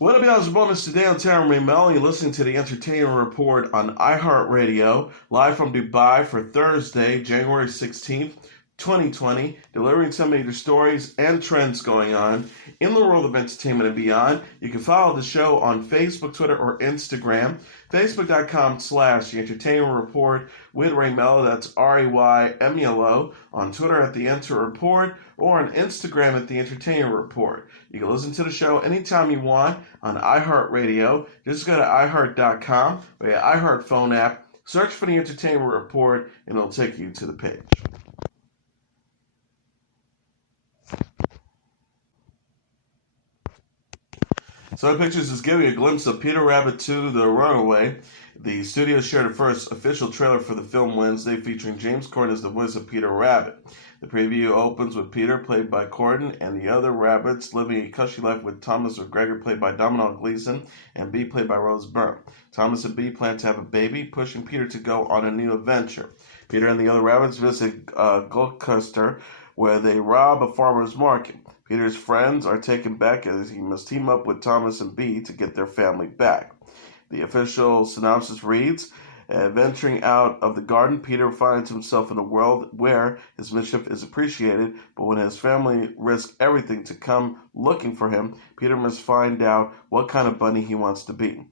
What up, y'all? It's bonus today on Melo. You're listening to the Entertainment Report on iHeartRadio, live from Dubai for Thursday, January 16th, 2020, delivering some major stories and trends going on in the world of entertainment and beyond. You can follow the show on Facebook, Twitter, or Instagram. Facebook.com/The Entertainment Report with Ray Melo, that's RAYMELO, on Twitter at The Enter Report, or on Instagram at The Entertainment Report. You can listen to the show anytime you want on iHeartRadio. Just go to iHeart.com or your iHeart phone app, search for The Entertainment Report, and it'll take you to the page. Sony Pictures is giving a glimpse of Peter Rabbit 2: The Runaway. The studio shared a first official trailer for the film Wednesday, featuring James Corden as the voice of Peter Rabbit. The preview opens with Peter, played by Corden, and the other rabbits living a cushy life with Thomas McGregor, played by Domhnall Gleeson, and Bee, played by Rose Byrne. Thomas and Bee plan to have a baby, pushing Peter to go on a new adventure. Peter and the other rabbits visit Gloucester, where they rob a farmer's market. Peter's friends are taken back as he must team up with Thomas and Bee to get their family back. The official synopsis reads, venturing out of the garden, Peter finds himself in a world where his mischief is appreciated, but when his family risk everything to come looking for him, Peter must find out what kind of bunny he wants to be.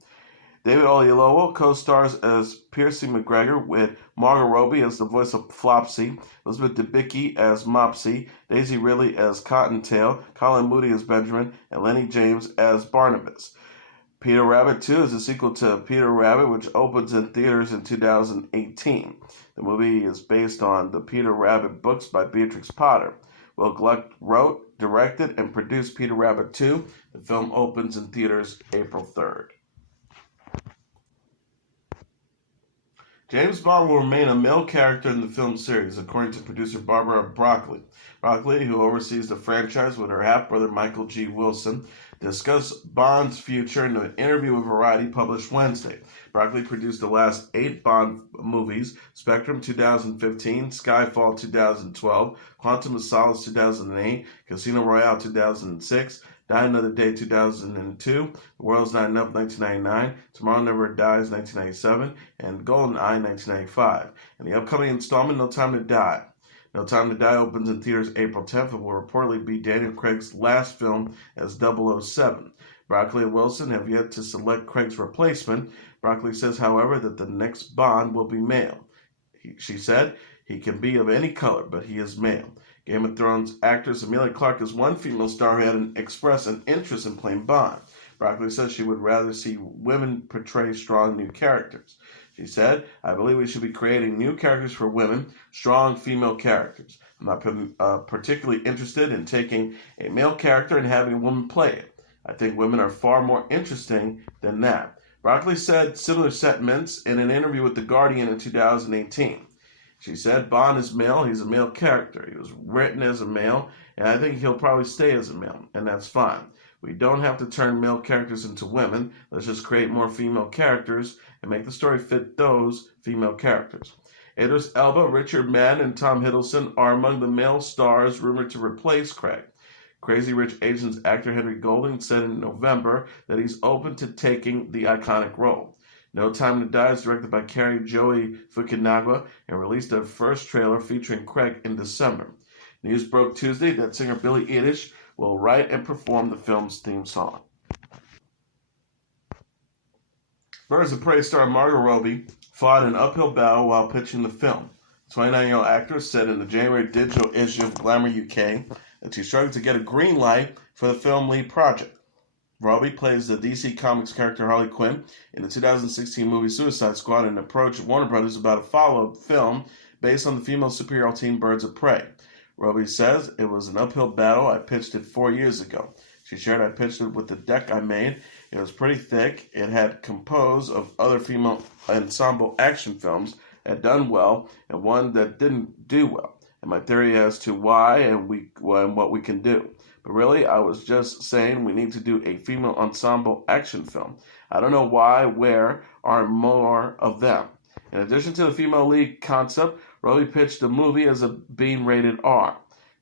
David Oyelowo co-stars as Percy McGregor, with Margot Robbie as the voice of Flopsy, Elizabeth Debicki as Mopsy, Daisy Ridley as Cottontail, Colin Moody as Benjamin, and Lenny James as Barnabas. Peter Rabbit 2 is a sequel to Peter Rabbit, which opens in theaters in 2018. The movie is based on the Peter Rabbit books by Beatrix Potter. Will Gluck wrote, directed, and produced Peter Rabbit 2. The film opens in theaters April 3rd. James Bond will remain a male character in the film series, according to producer Barbara Broccoli. Broccoli, who oversees the franchise with her half-brother Michael G. Wilson, discussed Bond's future in an interview with Variety published Wednesday. Broccoli produced the last 8 Bond movies: Spectrum 2015, Skyfall 2012, Quantum of Solace 2008, Casino Royale 2006, Die Another Day 2002, The World's Not Enough 1999, Tomorrow Never Dies 1997, and GoldenEye 1995. And the upcoming installment, No Time to Die. No Time to Die opens in theaters April 10th and will reportedly be Daniel Craig's last film as 007. Broccoli and Wilson have yet to select Craig's replacement. Broccoli says, however, that the next Bond will be male. She said, he can be of any color, but he is male. Game of Thrones actress Emilia Clarke is one female star who had expressed an interest in playing Bond. Broccoli says she would rather see women portray strong new characters. She said, I believe we should be creating new characters for women, strong female characters. I'm not particularly interested in taking a male character and having a woman play it. I think women are far more interesting than that. Broccoli said similar sentiments in an interview with The Guardian in 2018. She said, Bond is male, he's a male character. He was written as a male, and I think he'll probably stay as a male, and that's fine. We don't have to turn male characters into women. Let's just create more female characters and make the story fit those female characters. Idris Elba, Richard Madden, and Tom Hiddleston are among the male stars rumored to replace Craig. Crazy Rich Asians actor Henry Golding said in November that he's open to taking the iconic role. No Time to Die is directed by Cary Joey Fukunaga and released their first trailer featuring Craig in December. News broke Tuesday that singer Billie Eilish will write and perform the film's theme song. Birds of Prey star Margot Robbie fought an uphill battle while pitching the film. The 29-year-old actress said in the January digital issue of Glamour UK that she struggled to get a green light for the film lead project. Robbie plays the DC Comics character Harley Quinn in the 2016 movie Suicide Squad and approached Warner Brothers about a follow-up film based on the female superhero team Birds of Prey. Robbie says, it was an uphill battle. I pitched it 4 years ago. She shared, I pitched it with the deck I made. It was pretty thick. It had composed of other female ensemble action films that had done well and one that didn't do well. And my theory as to why and what we can do. But really, I was just saying we need to do a female ensemble action film. I don't know why, where are more of them. In addition to the female lead concept, Robbie pitched the movie as being rated R.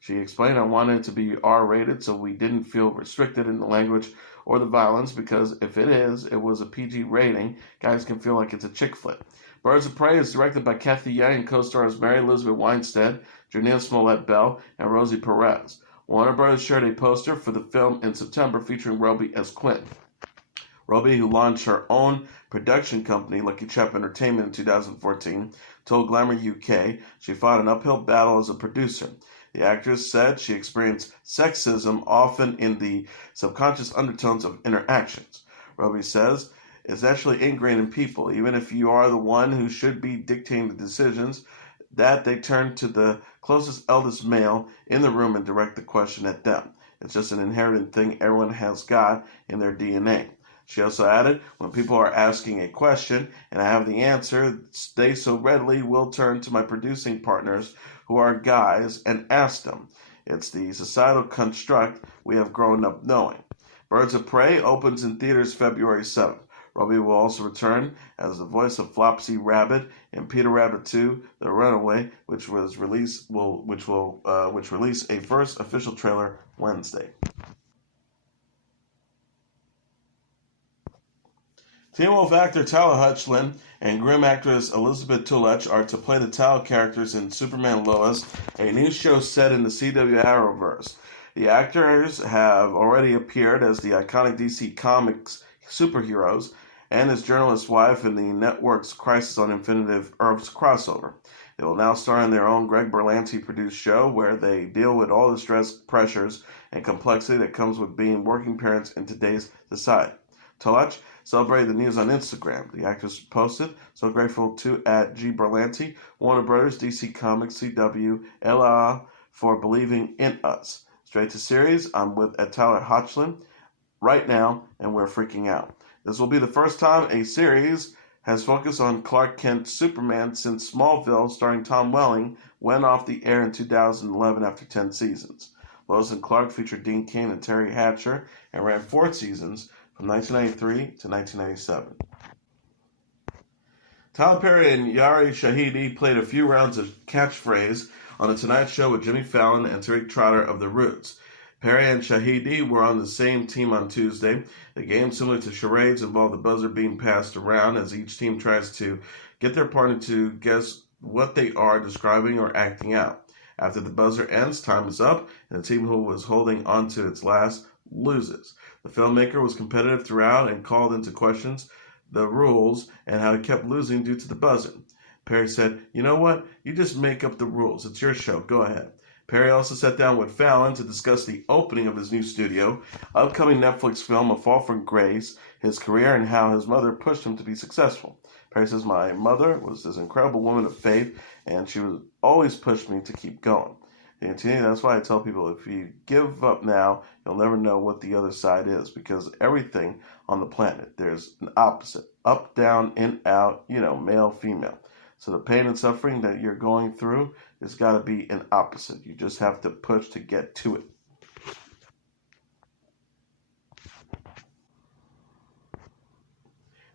She explained, I wanted it to be R-rated so we didn't feel restricted in the language or the violence, because if it was a PG rating, guys can feel like it's a chick flick. Birds of Prey is directed by Kathy Yang and co-stars Mary Elizabeth Winstead, Janelle Smollett-Bell, and Rosie Perez. Warner Bros. Shared a poster for the film in September featuring Robbie as Quinn. Robbie, who launched her own production company, Lucky Chap Entertainment, in 2014, told Glamour UK she fought an uphill battle as a producer. The actress said she experienced sexism, often in the subconscious undertones of interactions. Robbie says, it's actually ingrained in people, even if you are the one who should be dictating the decisions, that they turn to the closest eldest male in the room and direct the question at them. It's just an inherited thing everyone has got in their DNA. She also added, when people are asking a question and I have the answer, they so readily will turn to my producing partners who are guys and ask them. It's the societal construct we have grown up knowing. Birds of Prey opens in theaters February 7th. Robbie will also return as the voice of Flopsy Rabbit in Peter Rabbit 2: The Runaway, which release a first official trailer Wednesday. Teen Wolf actor Tyler Hoechlin and Grimm actress Elizabeth Tulech are to play the title characters in Superman Lois, a new show set in the CW Arrowverse. The actors have already appeared as the iconic DC Comics superheroes and as journalist's wife in the network's Crisis on Infinite Earths crossover. They will now star in their own Greg Berlanti-produced show where they deal with all the stress, pressures, and complexity that comes with being working parents in today's society. Tulech celebrated the news on Instagram. The actress posted, so grateful to @GBerlanti, Warner Brothers, DC Comics, CW, LA for believing in us. Straight to series, I'm with Tyler Hoechlin right now, and we're freaking out. This will be the first time a series has focused on Clark Kent's Superman since Smallville, starring Tom Welling, went off the air in 2011 after 10 seasons. Lois and Clark featured Dean Cain and Terry Hatcher and ran 4 seasons, from 1993 to 1997. Tyler Perry and Yari Shahidi played a few rounds of catchphrase on The Tonight Show with Jimmy Fallon and Tariq Trotter of The Roots. Perry and Shahidi were on the same team on Tuesday. The game, similar to charades, involved the buzzer being passed around as each team tries to get their partner to guess what they are describing or acting out. After the buzzer ends, time is up, and the team who was holding on to its last loses. The filmmaker was competitive throughout and called into questions the rules and how he kept losing due to the buzzer. Perry said, you know what? You just make up the rules. It's your show. Go ahead. Perry also sat down with Fallon to discuss the opening of his new studio, upcoming Netflix film A Fall from Grace, his career, and how his mother pushed him to be successful. Perry says, my mother was this incredible woman of faith, and she would always push me to keep going. And that's why I tell people, if you give up now, you'll never know what the other side is, because everything on the planet, there's an opposite. Up, down, in, out, male, female. So the pain and suffering that you're going through, there's got to be an opposite. You just have to push to get to it.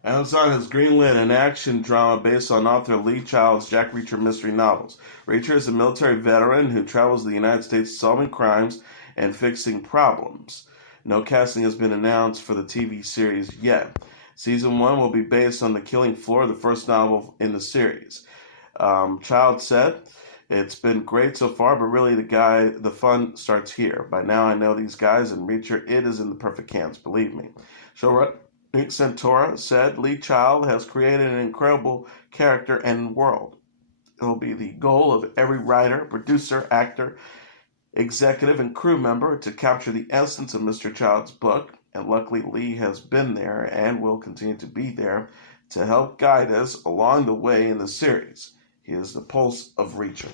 Amazon has greenlit an action drama based on author Lee Child's Jack Reacher mystery novels. Reacher is a military veteran who travels the United States solving crimes and fixing problems. No casting has been announced for the TV series yet. Season 1 will be based on The Killing Floor, the first novel in the series. Child said, it's been great so far, but really the fun starts here. By now I know these guys, and Reacher, it is in the perfect hands, believe me. Showrunner Nick Santora said Lee Child has created an incredible character and world. It will be the goal of every writer, producer, actor, executive, and crew member to capture the essence of Mr. Child's book, and luckily Lee has been there and will continue to be there to help guide us along the way in the series. He is the pulse of Reacher.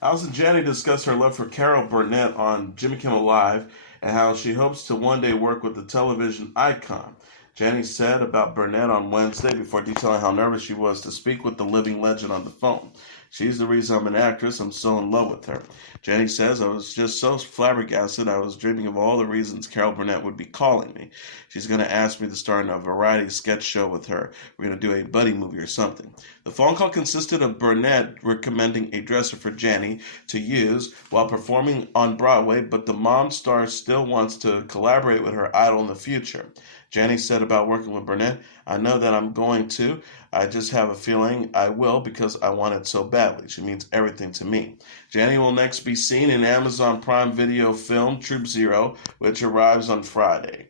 Allison Janney discussed her love for Carol Burnett on Jimmy Kimmel Live and how she hopes to one day work with the television icon. Janney said about Burnett on Wednesday before detailing how nervous she was to speak with the living legend on the phone. She's the reason I'm an actress. I'm so in love with her. Jenny says, I was just so flabbergasted. I was dreaming of all the reasons Carol Burnett would be calling me. She's going to ask me to star in a variety sketch show with her. We're going to do a buddy movie or something. The phone call consisted of Burnett recommending a dresser for Jenny to use while performing on Broadway, but the mom star still wants to collaborate with her idol in the future. Jenny said about working with Burnett, I know that I'm going to. I just have a feeling I will because I want it so badly. She means everything to me. Jenny will next be seen in Amazon Prime Video film Troop Zero, which arrives on Friday.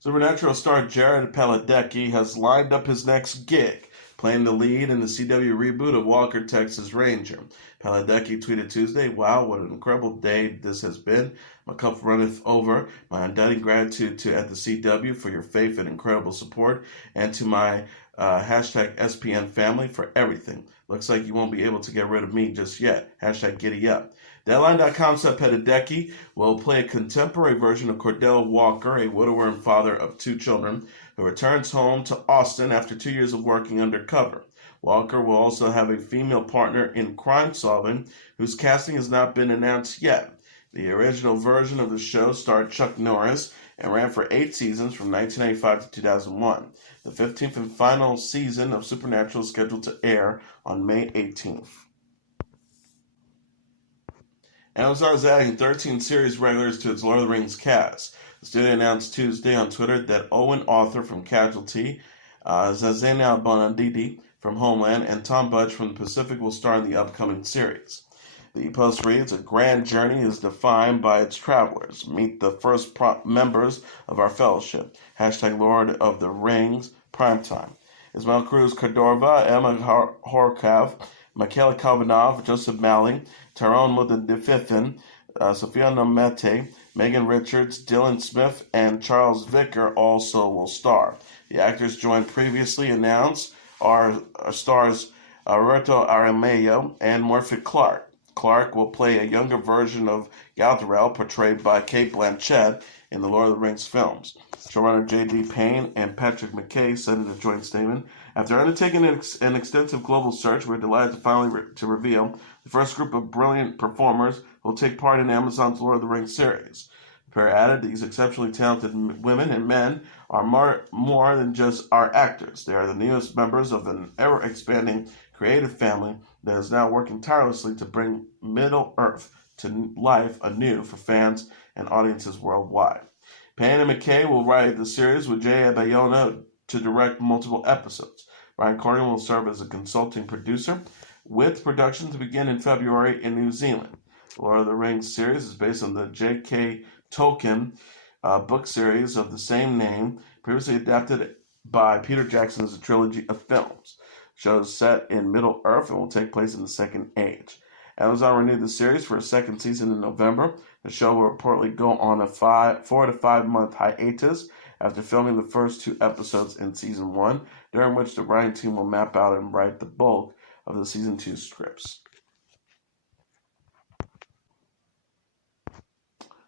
Supernatural star Jared Padalecki has lined up his next gig, playing the lead in the CW reboot of Walker, Texas Ranger. Padalecki tweeted Tuesday, Wow, what an incredible day this has been. My cup runneth over. My undying gratitude to at the CW for your faith and incredible support, and to my hashtag SPN family for everything. Looks like you won't be able to get rid of me just yet. Hashtag giddy up. Deadline.com said Padalecki will play a contemporary version of Cordell Walker, a widower and father of 2 children, who returns home to Austin after 2 years of working undercover. Walker will also have a female partner in crime solving, whose casting has not been announced yet. The original version of the show starred Chuck Norris and ran for 8 seasons from 1995 to 2001. The 15th and final season of Supernatural is scheduled to air on May 18th. Amazon is adding 13 series regulars to its Lord of the Rings cast. The studio announced Tuesday on Twitter that Owen Arthur from Casualty, Zazena Bonadidi from Homeland, and Tom Budge from the Pacific will star in the upcoming series. The post reads, A grand journey is defined by its travelers. Meet the first members of our fellowship. Hashtag Lord of the Rings Primetime. Ismael Cruz Cordova, Emma Horkav, Michaela Kalvanov, Joseph Malley, Tyrone Mudadifithin, Sophia Nomete, Megan Richards, Dylan Smith, and Charles Vicker also will star. The actors joined previously announced are stars Roberto Aramayo and Morphy Clark. Clark will play a younger version of Galadriel, portrayed by Cate Blanchett in the Lord of the Rings films. Showrunner J.D. Payne and Patrick McKay said in a joint statement, After undertaking an extensive global search, we're delighted to finally reveal the first group of brilliant performers who will take part in Amazon's Lord of the Rings series. The pair added, these exceptionally talented women and men are more than just our actors. They are the newest members of an ever-expanding creative family that is now working tirelessly to bring Middle-earth to life anew for fans and audiences worldwide. Payne and McKay will write the series with Jay Bayona to direct multiple episodes. Brian Corrigan will serve as a consulting producer, with production to begin in February in New Zealand. The Lord of the Rings series is based on the J.K. Tolkien book series of the same name, previously adapted by Peter Jackson as a trilogy of films. The show is set in Middle-earth and will take place in the Second Age. Amazon renewed the series for a second season in November. The show will reportedly go on a 4 to 5 month hiatus after filming the first 2 episodes in Season 1, during which the writing team will map out and write the bulk of the Season 2 scripts.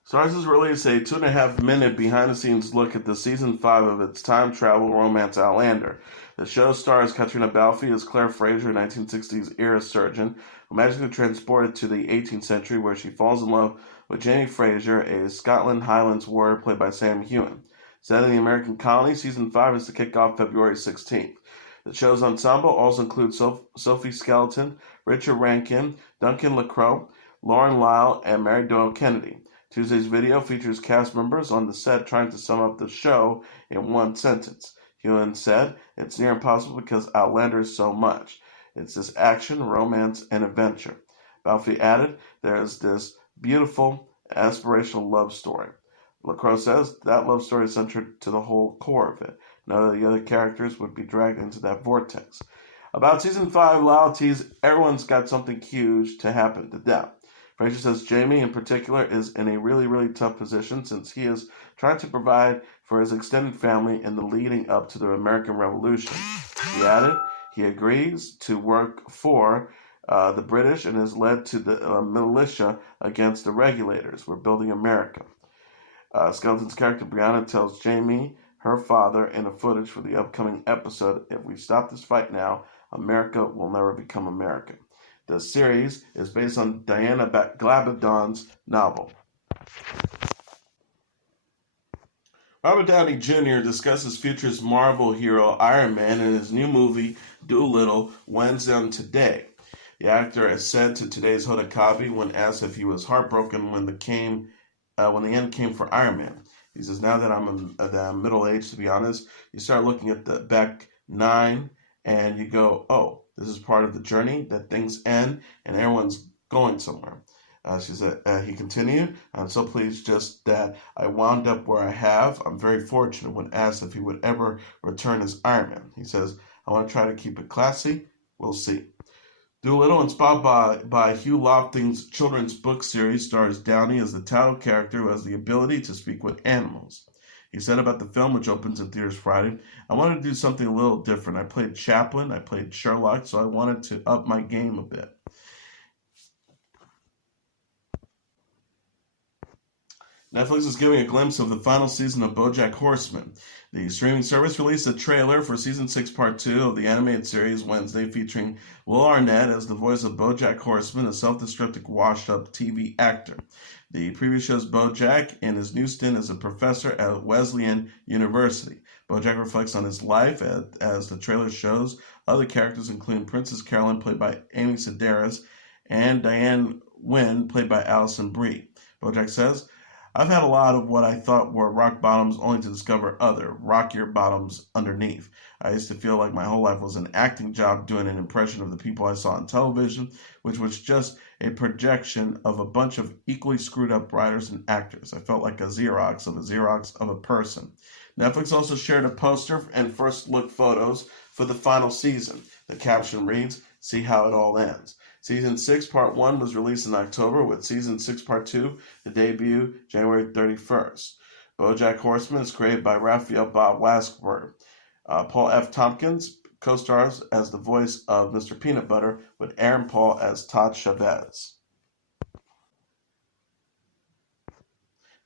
Starz has released a 2.5-minute behind-the-scenes look at the Season 5 of its time travel romance Outlander. The show stars Katrina Balfe as Claire Fraser, a 1960s era surgeon, who magically transported to the 18th century, where she falls in love with Jamie Fraser, a Scotland Highlands warrior played by Sam Heughan. Set in the American colony, Season 5 is to kick off February 16th. The show's ensemble also includes Sophie Skeleton, Richard Rankin, Duncan LaCroix, Lauren Lyle, and Mary Doyle Kennedy. Tuesday's video features cast members on the set trying to sum up the show in one sentence. Heughan said, It's near impossible because Outlander is so much. It's this action, romance, and adventure. Balfe added, There's this beautiful, aspirational love story. LaCroix says that love story is centered to the whole core of it. None of the other characters would be dragged into that vortex. About Season 5, Lyle teased everyone's got something huge to happen to them. Fraser says Jamie, in particular, is in a really, really tough position since he is trying to provide for his extended family in the leading up to the American Revolution. He added he agrees to work for the British and has led to the militia against the regulators. We're building America. Skeleton's character Brianna tells Jamie, her father, in a footage for the upcoming episode, if we stop this fight now, America Will Never Become America. The series is based on Diana Gabaldon's novel. Robert Downey Jr. discusses future Marvel hero Iron Man in his new movie Doolittle Wednesday on Today. The actor has said to today's Hoda Kotb when asked if he was heartbroken when the end came for Iron Man. He says, "Now that I'm middle aged, to be honest, you start looking at the back nine and you go, oh, this is part of the journey that things end and everyone's going somewhere." He continued, "I'm so pleased just that I wound up where I have. I'm very fortunate." When asked if he would ever return as Iron Man, he says, "I want to try to keep it classy. We'll see." Doolittle, inspired by Hugh Lofting's children's book series, stars Downey as the title character who has the ability to speak with animals. He said about the film, which opens in theaters Friday, "I wanted to do something a little different. I played Chaplin, I played Sherlock, so I wanted to up my game a bit." Netflix is giving a glimpse of the final season of BoJack Horseman. The streaming service released a trailer for Season 6, Part 2 of the animated series Wednesday, featuring Will Arnett as the voice of BoJack Horseman, a self-destructive, washed-up TV actor. The preview shows BoJack in his new stint as a professor at Wesleyan University. BoJack reflects on his life, as the trailer shows. Other characters include Princess Carolyn, played by Amy Sedaris, and Diane Wynn, played by Alison Brie. BoJack says, "I've had a lot of what I thought were rock bottoms only to discover other, rockier bottoms underneath. I used to feel like my whole life was an acting job doing an impression of the people I saw on television, which was just a projection of a bunch of equally screwed up writers and actors. I felt like a Xerox of a person." Netflix also shared a poster and first look photos for the final season. The caption reads, "See how it all ends." Season 6, Part 1 was released in October, with Season 6, Part 2, the debut, January 31st. BoJack Horseman is created by Raphael Bob Waksberg. Paul F. Tompkins co-stars as the voice of Mr. Peanut Butter, with Aaron Paul as Todd Chavez.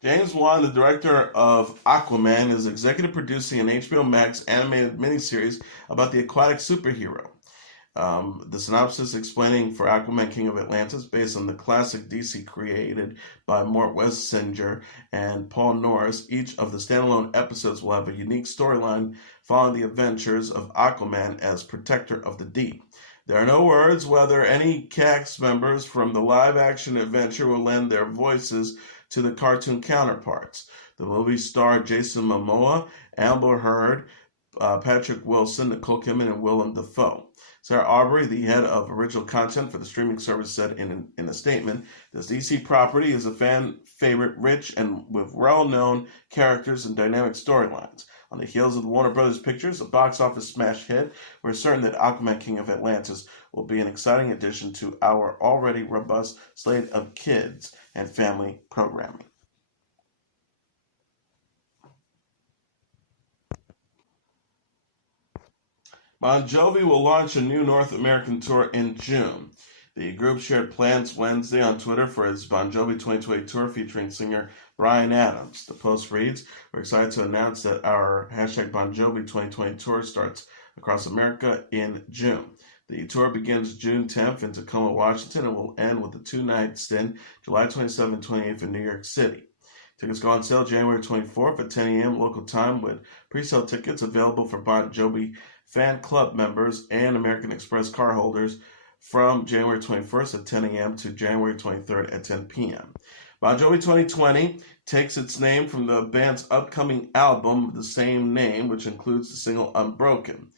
James Wan, the director of Aquaman, is executive producing an HBO Max animated miniseries about the aquatic superhero. The synopsis explaining for Aquaman King of Atlantis, based on the classic DC created by Mort Wessinger and Paul Norris. Each of the standalone episodes will have a unique storyline following the adventures of Aquaman as protector of the deep. There are no words whether any cast members from the live-action adventure will lend their voices to the cartoon counterparts. The movie starred Jason Momoa, Amber Heard, Patrick Wilson, Nicole Kidman, and Willem Dafoe. Sarah Aubrey, the head of original content for the streaming service, said in a statement, "This DC property is a fan favorite, rich and with well-known characters and dynamic storylines. On the heels of the Warner Brothers Pictures, a box office smash hit, we're certain that Aquaman King of Atlantis will be an exciting addition to our already robust slate of kids and family programming." Bon Jovi will launch a new North American tour in June. The group shared plans Wednesday on Twitter for its Bon Jovi 2020 tour featuring singer Bryan Adams. The post reads, "We're excited to announce that our Bon Jovi 2020 tour starts across America in June. The tour begins June 10th in Tacoma, Washington, and will end with a two-night stint July 27th and 28th in New York City. Tickets go on sale January 24th at 10 a.m. local time, with pre-sale tickets available for Bon Jovi fan club members and American Express card holders from January 21st at 10 a.m. to January 23rd at 10 p.m. Bon Jovi 2020 takes its name from the band's upcoming album of the same name, which includes the single Unbroken.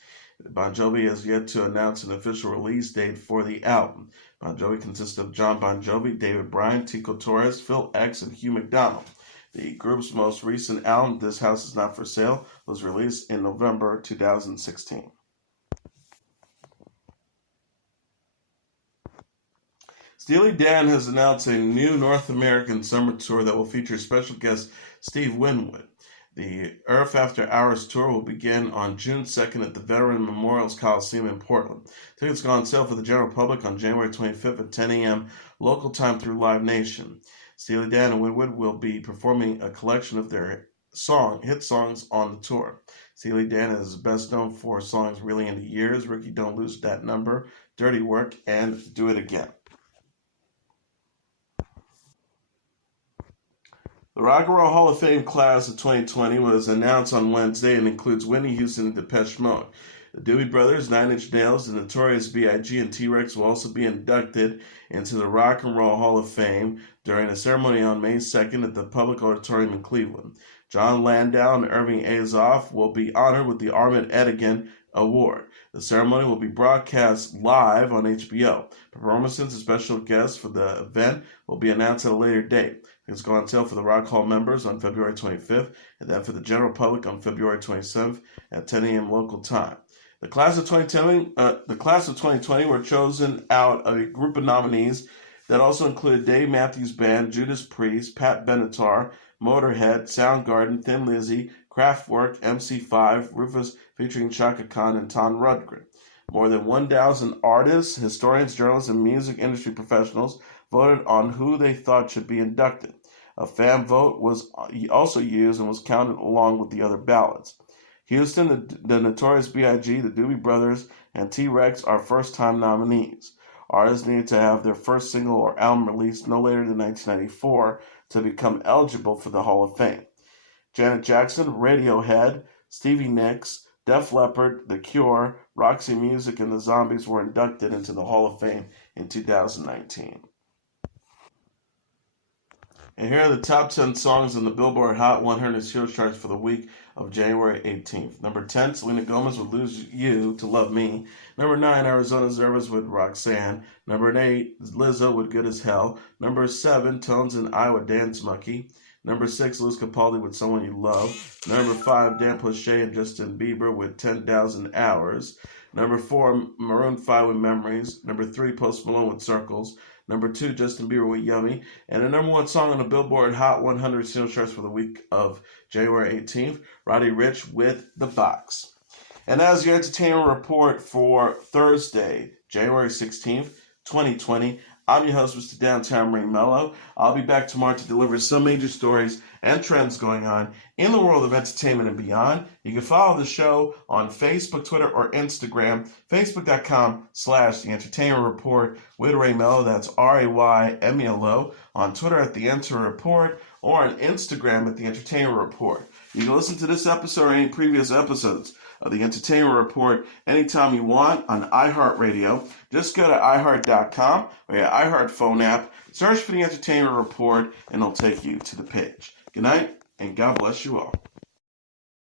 Bon Jovi has yet to announce an official release date for the album. Bon Jovi consists of John Bon Jovi, David Bryan, Tico Torres, Phil X, and Hugh McDonald. The group's most recent album, This House Is Not For Sale, was released in November 2016. Steely Dan has announced a new North American summer tour that will feature special guest Steve Winwood. The Earth After Hours tour will begin on June 2nd at the Veteran Memorials Coliseum in Portland. Tickets go on sale for the general public on January 25th at 10 a.m. local time through Live Nation. Steely Dan and Winwood will be performing a collection of their hit songs on the tour. Steely Dan is best known for songs Really Into Years, Ricky Don't Lose That Number, Dirty Work, and Do It Again. The Rock and Roll Hall of Fame class of 2020 was announced on Wednesday and includes Whitney Houston and Depeche Mode. The Doobie Brothers, Nine Inch Nails, the Notorious B.I.G., and T-Rex will also be inducted into the Rock and Roll Hall of Fame during a ceremony on May 2nd at the Public Auditorium in Cleveland. John Landau and Irving Azoff will be honored with the Armin Edigan Award. The ceremony will be broadcast live on HBO. Performances and special guests for the event will be announced at a later date. It's going on sale for the Rock Hall members on February 25th, and then for the general public on February 27th at 10 a.m. local time. The class of 2020 were chosen out of a group of nominees that also included Dave Matthews Band, Judas Priest, Pat Benatar, Motorhead, Soundgarden, Thin Lizzy, Kraftwerk, MC5, Rufus featuring Chaka Khan, and Tom Rundgren. More than 1,000 artists, historians, journalists, and music industry professionals voted on who they thought should be inducted. A fan vote was also used and was counted along with the other ballots. Houston, the Notorious B.I.G., the Doobie Brothers, and T-Rex are first-time nominees. Artists needed to have their first single or album released no later than 1994 to become eligible for the Hall of Fame. Janet Jackson, Radiohead, Stevie Nicks, Def Leppard, The Cure, Roxy Music, and the Zombies were inducted into the Hall of Fame in 2019. And here are the top 10 songs on the Billboard Hot 100 sales charts for the week of January 18th. Number 10, Selena Gomez with Lose You to Love Me. Number 9, Arizona Zervas with Roxanne. Number 8, Lizzo with Good as Hell. Number 7, Tones and I with Dance Monkey. Number 6, Liz Capaldi with Someone You Love. Number 5, Dan Pleshay and Justin Bieber with 10,000 Hours. Number 4, Maroon 5 with Memories. Number 3, Post Malone with Circles. Number 2, Justin Bieber with Yummy. And the number 1 song on the Billboard Hot 100 sales charts for the week of January 18th, Roddy Ricch with The Box. And that is your entertainment report for Thursday, January 16th, 2020. I'm your host, Mr. Downtown Melo. I'll be back tomorrow to deliver some major stories and trends going on in the world of entertainment and beyond. You can follow the show on Facebook, Twitter, or Instagram. Facebook.com/The Entertainment Report with Ray Melo. That's RAYMELO. On Twitter at The Enter Report, or on Instagram at The Entertainment Report. You can listen to this episode or any previous episodes of The Entertainment Report anytime you want on iHeartRadio. Just go to iHeart.com or your iHeart phone app, search for The Entertainment Report, and it'll take you to the page. Good night, and God bless you all.